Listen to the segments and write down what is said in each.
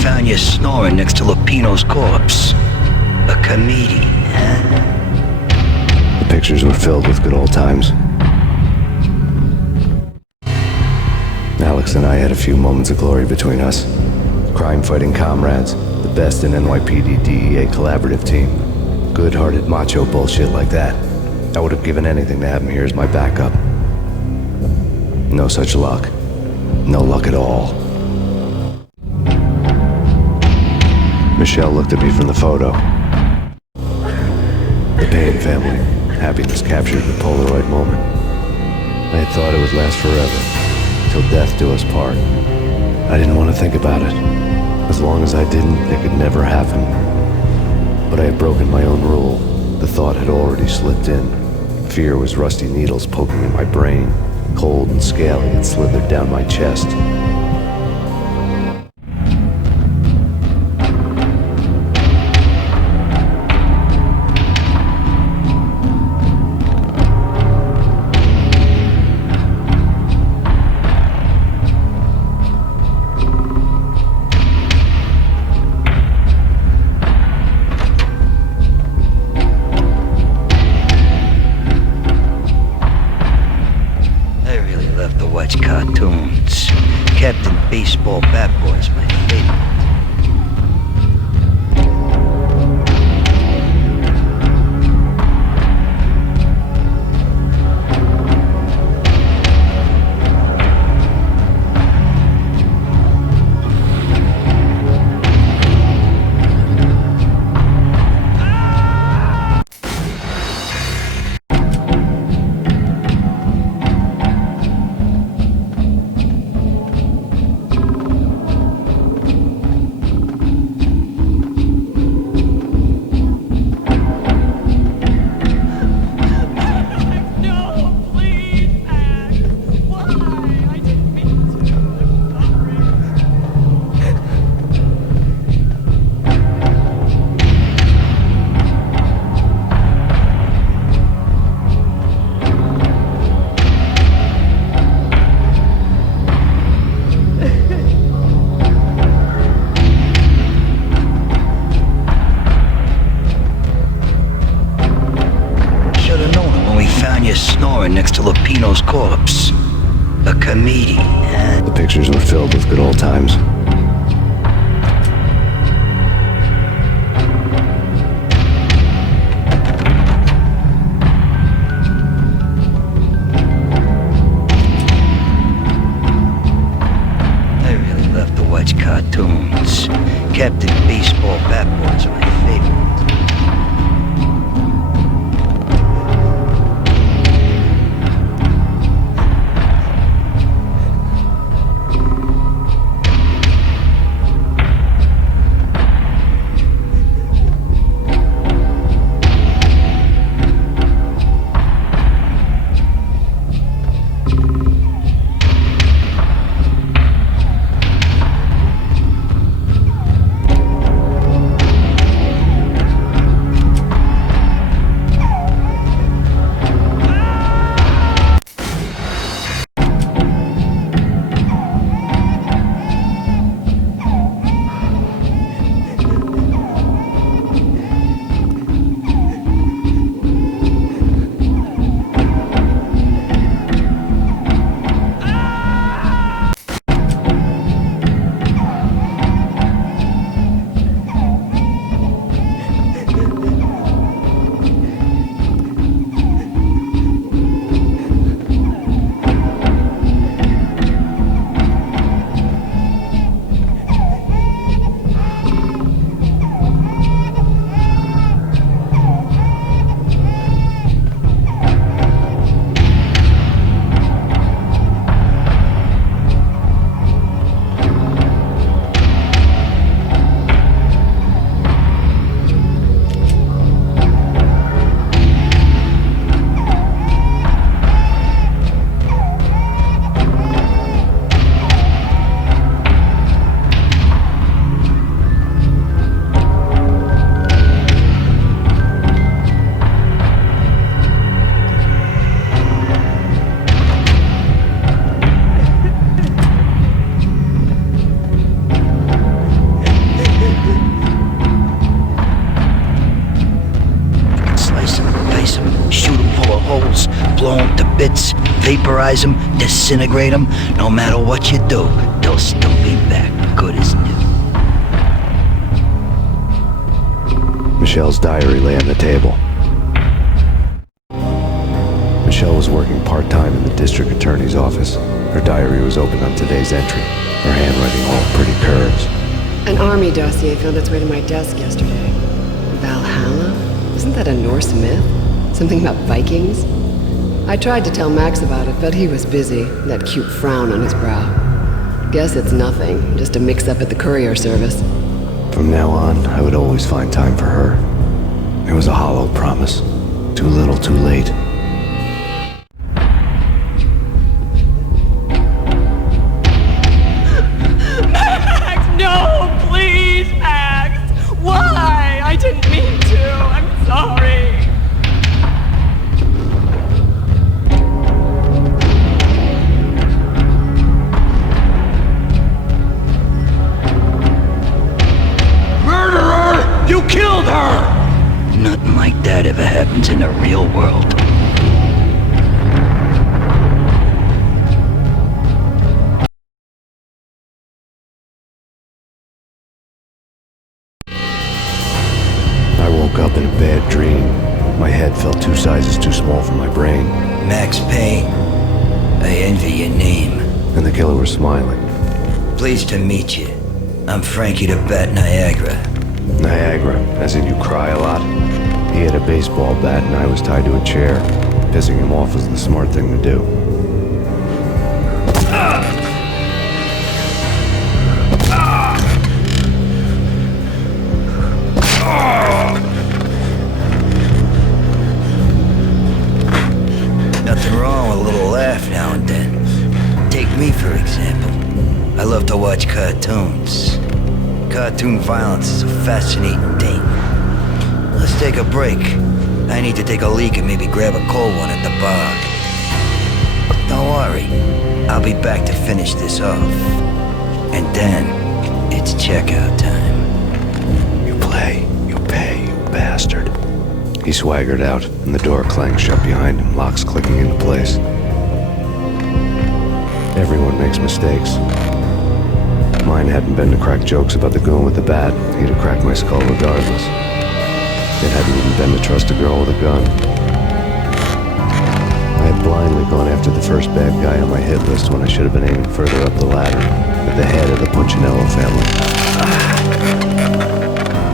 found you snoring next to Lupino's corpse. A comedian, huh? The pictures were filled with good old times. Alex and I had a few moments of glory between us. Crime-fighting comrades, the best in NYPD DEA collaborative team. Good-hearted macho bullshit like that. I would have given anything to have him here as my backup. No such luck. No luck at all. Michelle looked at me from the photo. The Payne family. Happiness captured the Polaroid moment. I had thought it would last forever, till death do us part. I didn't want to think about it. As long as I didn't, it could never happen. But I had broken my own rule. The thought had already slipped in. Fear was rusty needles poking in my brain. Cold and scaly, it slithered down my chest. Cartoons. Captain Baseball Bat Boy's my favorite. Snoring next to Lupino's corpse. A comedian, huh? The pictures were filled with good old times. I really love to watch cartoons. Captain Baseball Bat Boy's my favorite. vaporize them, disintegrate them. No matter what you do, they'll still be back, good as new. Michelle's diary lay on the table. Michelle was working part-time in the district attorney's office. Her diary was open on today's entry, her handwriting all pretty curves. An army dossier found its way to my desk yesterday. Valhalla? Isn't that a Norse myth? Something about Vikings? I tried to tell Max about it, but he was busy, that cute frown on his brow. Guess it's nothing, just a mix-up at the courier service. From now on, I would always find time for her. It was a hollow promise. Too little, too late. Max, no, please, Max. Why? I didn't mean to. I'm sorry. You killed her! Nothing like that ever happens in the real world. I woke up in a bad dream. My head felt 2 sizes too small for my brain. Max Payne, I envy your name. And the killer was smiling. Pleased to meet you. I'm Frankie the Bat Niagara. Niagara, as in you cry a lot. He had a baseball bat and I was tied to a chair. Pissing him off was the smart thing to do. Nothing wrong with a little laugh now and then. Take me, for example. I love to watch cartoons. Cartoon violence is a fascinating thing. Let's take a break. I need to take a leak and maybe grab a cold one at the bar. Don't worry. I'll be back to finish this off. And then, it's checkout time. You play, you pay, you bastard. He swaggered out, and the door clanged shut behind him, locks clicking into place. Everyone makes mistakes. Mine hadn't been to crack jokes about the goon with the bat. He'd have cracked my skull regardless. It hadn't even been to trust a girl with a gun. I had blindly gone after the first bad guy on my hit list when I should have been aiming further up the ladder, at the head of the Punchinello family.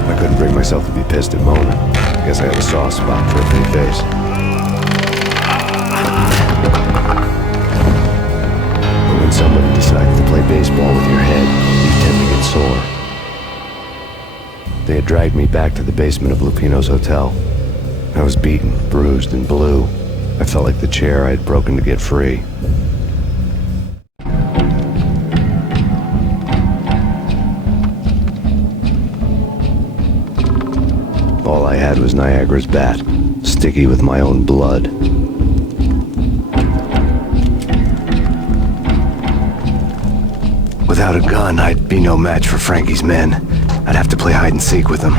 I couldn't bring myself to be pissed at Mona. I guess I had a soft spot for a pretty face. When somebody decides to play baseball with your head, you tend to get sore. They had dragged me back to the basement of Lupino's hotel. I was beaten, bruised, and blue. I felt like the chair I had broken to get free. All I had was Niagara's bat, sticky with my own blood. Without a gun, I'd be no match for Frankie's men. I'd have to play hide and seek with them.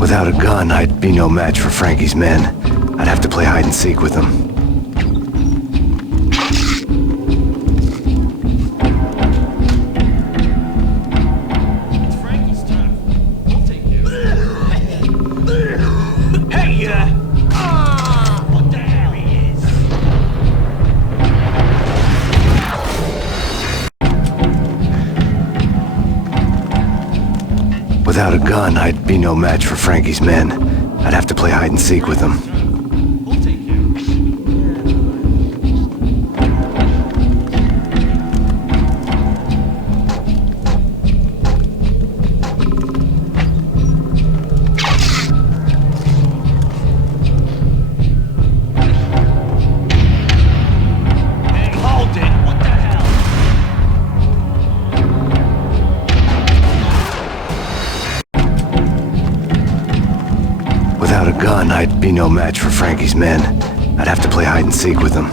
Without a gun, I'd be no match for Frankie's men. I'd have to play hide and seek with them. gun, I'd be no match for Frankie's men. I'd have to play hide and seek with them. Without a gun, I'd be no match for Frankie's men. I'd have to play hide and seek with them.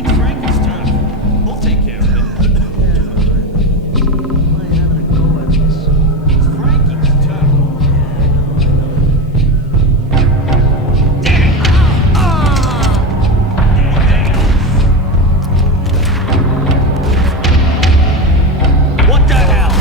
It's Frankie's turn. We'll take care of it. It's Frankie's turn. What the hell?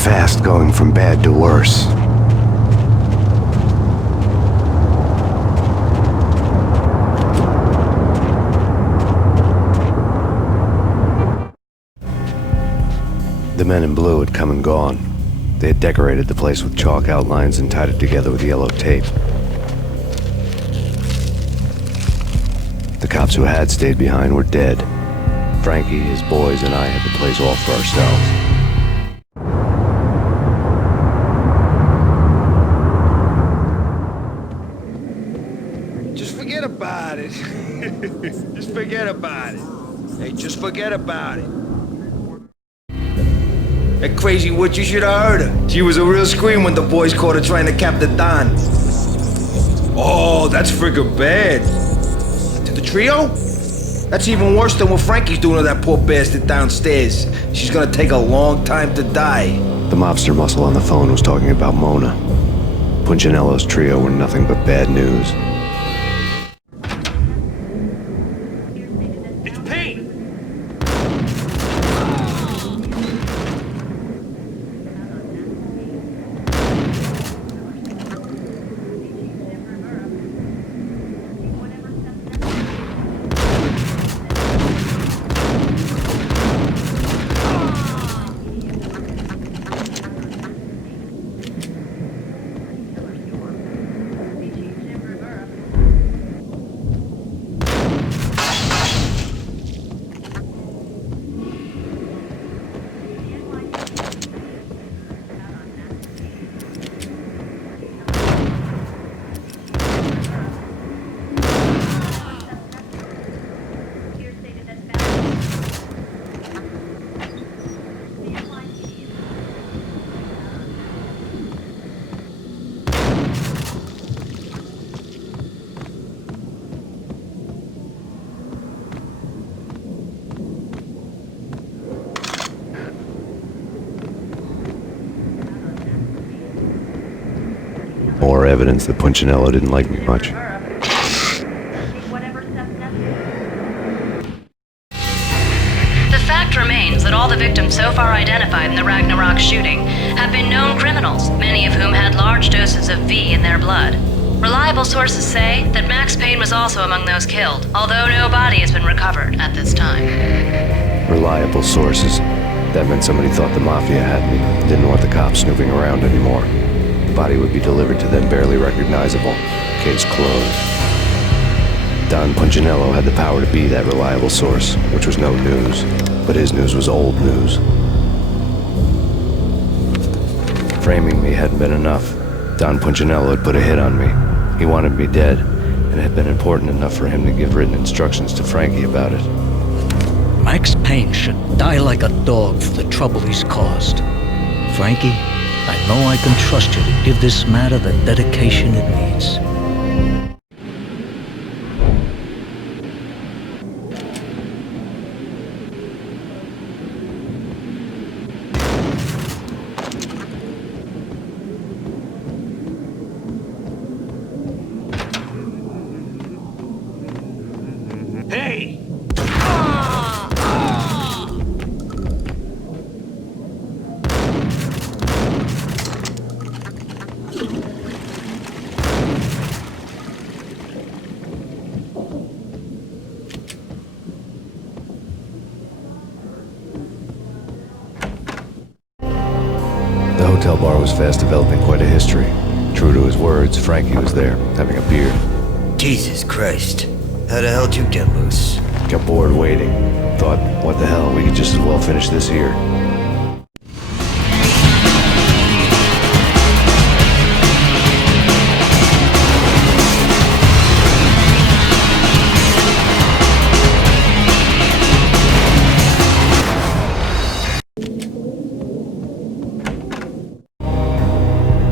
fast going from bad to worse. The men in blue had come and gone. They had decorated the place with chalk outlines and tied it together with yellow tape. The cops who had stayed behind were dead. Frankie, his boys, and I had the place all for ourselves. Just forget about it. Just forget about it. Hey, just forget about it. That crazy witch, you should have heard her. She was a real scream when the boys caught her trying to cap the Don. Oh, that's friggin' bad. To the trio? That's even worse than what Frankie's doing to that poor bastard downstairs. She's gonna take a long time to die. The mobster muscle on the phone was talking about Mona. Punchinello's trio were nothing but bad news. It's Payne! More evidence that Punchinello didn't like me much. The fact remains that all the victims so far identified in the Ragnarok shooting have been known criminals, many of whom had large doses of V in their blood. Reliable sources say that Max Payne was also among those killed, although no body has been recovered at this time. Reliable sources. That meant somebody thought the Mafia had me, didn't want the cops snooping around anymore. The body would be delivered to them barely recognizable. Case closed. Don Punchinello had the power to be that reliable source, which was no news. But his news was old news. Framing me hadn't been enough. Don Punchinello had put a hit on me. He wanted me dead, and it had been important enough for him to give written instructions to Frankie about it. Max Payne should die like a dog for the trouble he's caused. Frankie, I know I can trust you to give this matter the dedication it needs. Hey! The hotel bar was fast developing quite a history. True to his words, Frankie was there, having a beer. Jesus Christ. How the hell did you get loose? Got bored waiting. Thought, what the hell, we could just as well finish this here.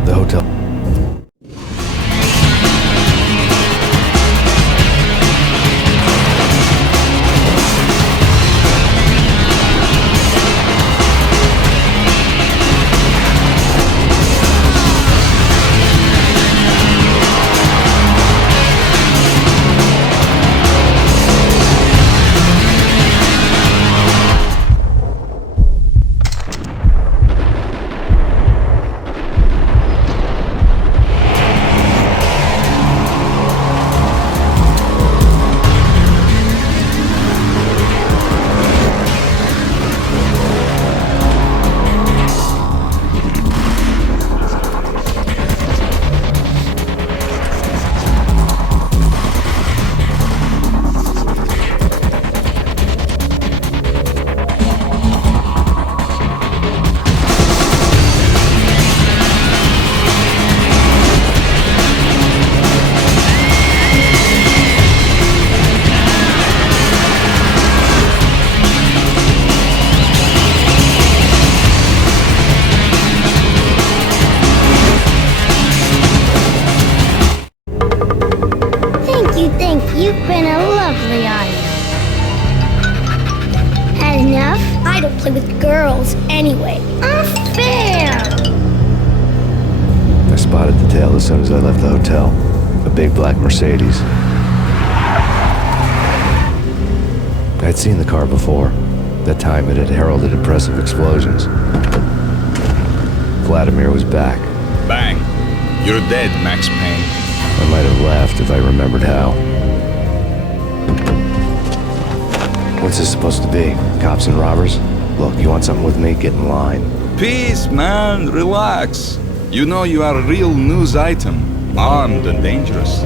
The hotel. I don't play with girls anyway. Unfair! I spotted the tail as soon as I left the hotel. A big black Mercedes. I'd seen the car before. That time it had heralded impressive explosions. Vladimir was back. Bang. You're dead, Max Payne. I might have laughed if I remembered how. What's this supposed to be? Cops and robbers? Look, you want something with me? Get in line. Peace, man. Relax. You know you are a real news item. Armed and dangerous.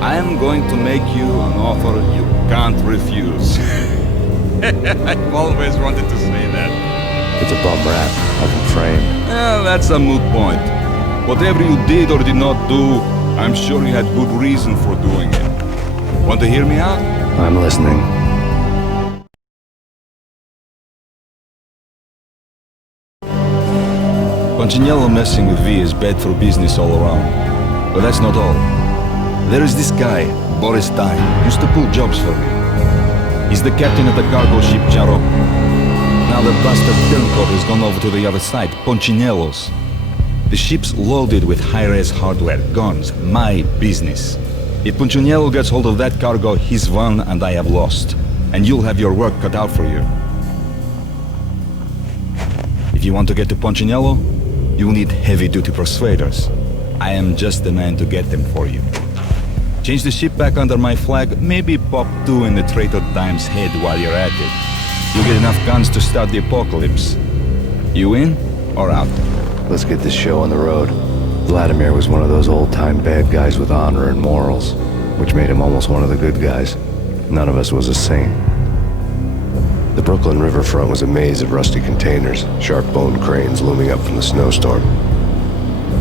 I am going to make you an offer you can't refuse. I've always wanted to say that. It's a bum rap. I've been framed. That's a moot point. Whatever you did or did not do, I'm sure you had good reason for doing it. Want to hear me out? I'm listening. Punchinello messing with V is bad for business all around. But that's not all. There is this guy, Boris Stein, used to pull jobs for me. He's the captain of the cargo ship Jarok. Now the bastard turncoat has gone over to the other side, Punchinello's. The ship's loaded with high-res hardware, guns, my business. If Punchinello gets hold of that cargo, he's won and I have lost. And you'll have your work cut out for you. If you want to get to Punchinello, you'll need heavy-duty persuaders. I am just the man to get them for you. Change the ship back under my flag, maybe pop 2 in the Traitor Dime's head while you're at it. You'll get enough guns to start the apocalypse. You in or out? Let's get this show on the road. Vladimir was one of those old-time bad guys with honor and morals, which made him almost one of the good guys. None of us was a saint. The Brooklyn riverfront was a maze of rusty containers, sharp-boned cranes looming up from the snowstorm.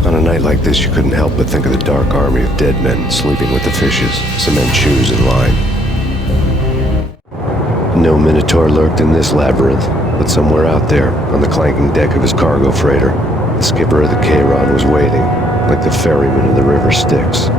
On a night like this, you couldn't help but think of the dark army of dead men sleeping with the fishes, cement shoes in line. No Minotaur lurked in this labyrinth, but somewhere out there, on the clanking deck of his cargo freighter, the skipper of the Chiron was waiting, like the ferryman of the river Styx.